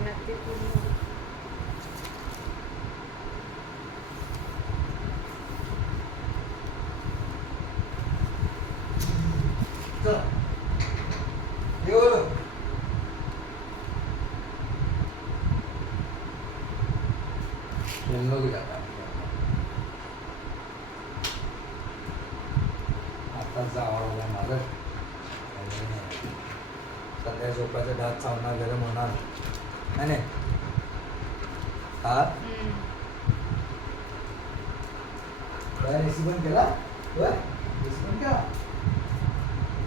ना ते पूर्ण. आता जावा माझं संध्या झोपाचं डास चावणार गरम होणार नाही नाही. हा काय रेसिपी पण केला रेसिपी पण केला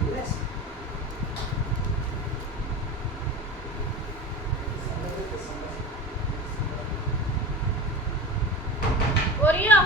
केलंस? ओरिओ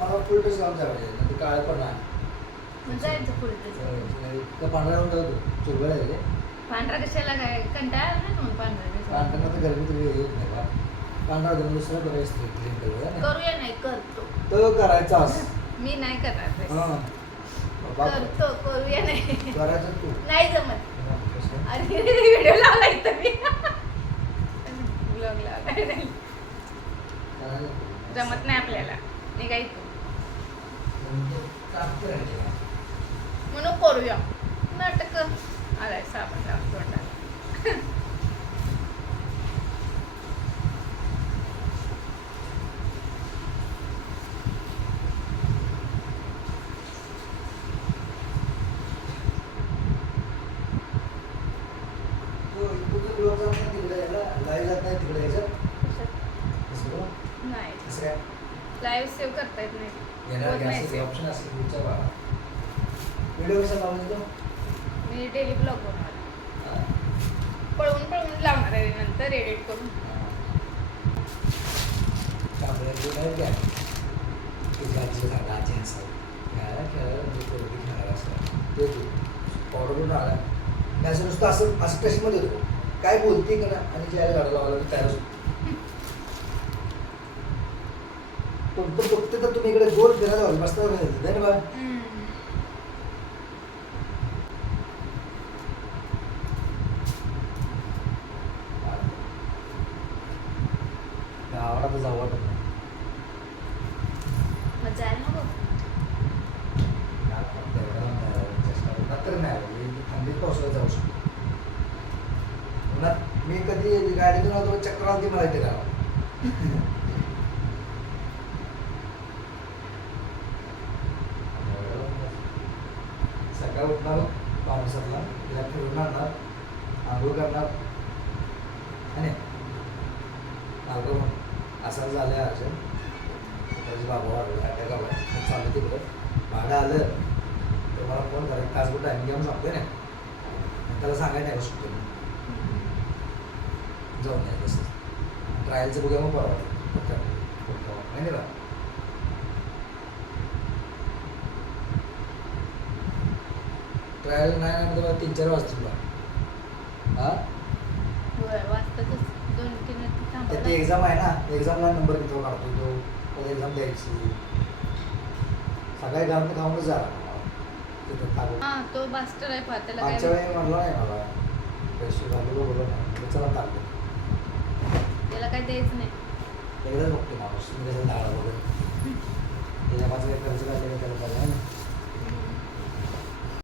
मला फुल ड्रेस घालून जायला पाहिजे नाही काळ पण नाही जायचं पुढे. पांढरा होऊन जातो चुरगळ आहे रे. पांढरा कशाला काय कंटाळा आला ना मग पांढरा पांढरा तर गरमी तरी येत नाही बा. पांढरा दोन दुसरा बरं असतो ग्रीन कलर करूया नाही करतो. तो करायचा मी नाही करणार. हा करतो करूया नाही करायचं तू नाही जमत. अरे व्हिडिओ लावला इथं मी ब्लॉग लावला नाही जमत नाही आपल्याला निघायचं म्हणून करूया नाटक आलाय साबण लावून तोंडाला. नाही लाईव्ह सेव्ह करता येत नाही. होत नाही save. मी डेली ब्लॉग बनवणार पळवून पळवून लावणार आहे नंतर एडिट करून. नुसतं असं असं टेस्टमध्ये होतो काय बोलते का ना आणि ज्याला गाडा लावायला तयार होतो. बघते तर तुम्ही इकडे गोल फिरायला बसता नाही बा. गावाला तर जाऊ वाटत नाही. मग जायला नको. तर नाही थंडीत पावसाळ्यात जाऊ शकतो. उन्हात मी कधी गाडीतून आलो चक्कर आलती मला इथे गावात. सकाळी उठणार पावसाला तिला फिरून आणणार आंघोळ करणार आणि असं झालं अर्जंट त्याचे बाबा वाढलं अटॅक आला चाललं तिकडं भाडं आलं तर मला फोन करा तासभर टायमिंग घेऊन सांगतोय ना त्याला सांगायला नाही शकतो जाऊन नाही तसं ट्रायलचं बघूया मग परवा नाही का. ट्रायल नाही म्हणजे मला 3-4 वाजतील बा. हा वाजतातच 2-3 ती एक्झाम आहे ना एक्झामला नंबर किती काढतो तो त्याला एक्झाम द्यायची सकाळी घरात खाऊनच झाला तिथं हा तो मास्टर आहे पहा त्याला मागच्या वेळी म्हणलं नाही मला पैसे झाले बोललो नाही चला टाकलं त्याला काय द्यायचं नाही. एकदाच बघतो माणूस त्याचं डाळ वगैरे त्याच्या माझं काही खर्च काढले त्याला पाहिजे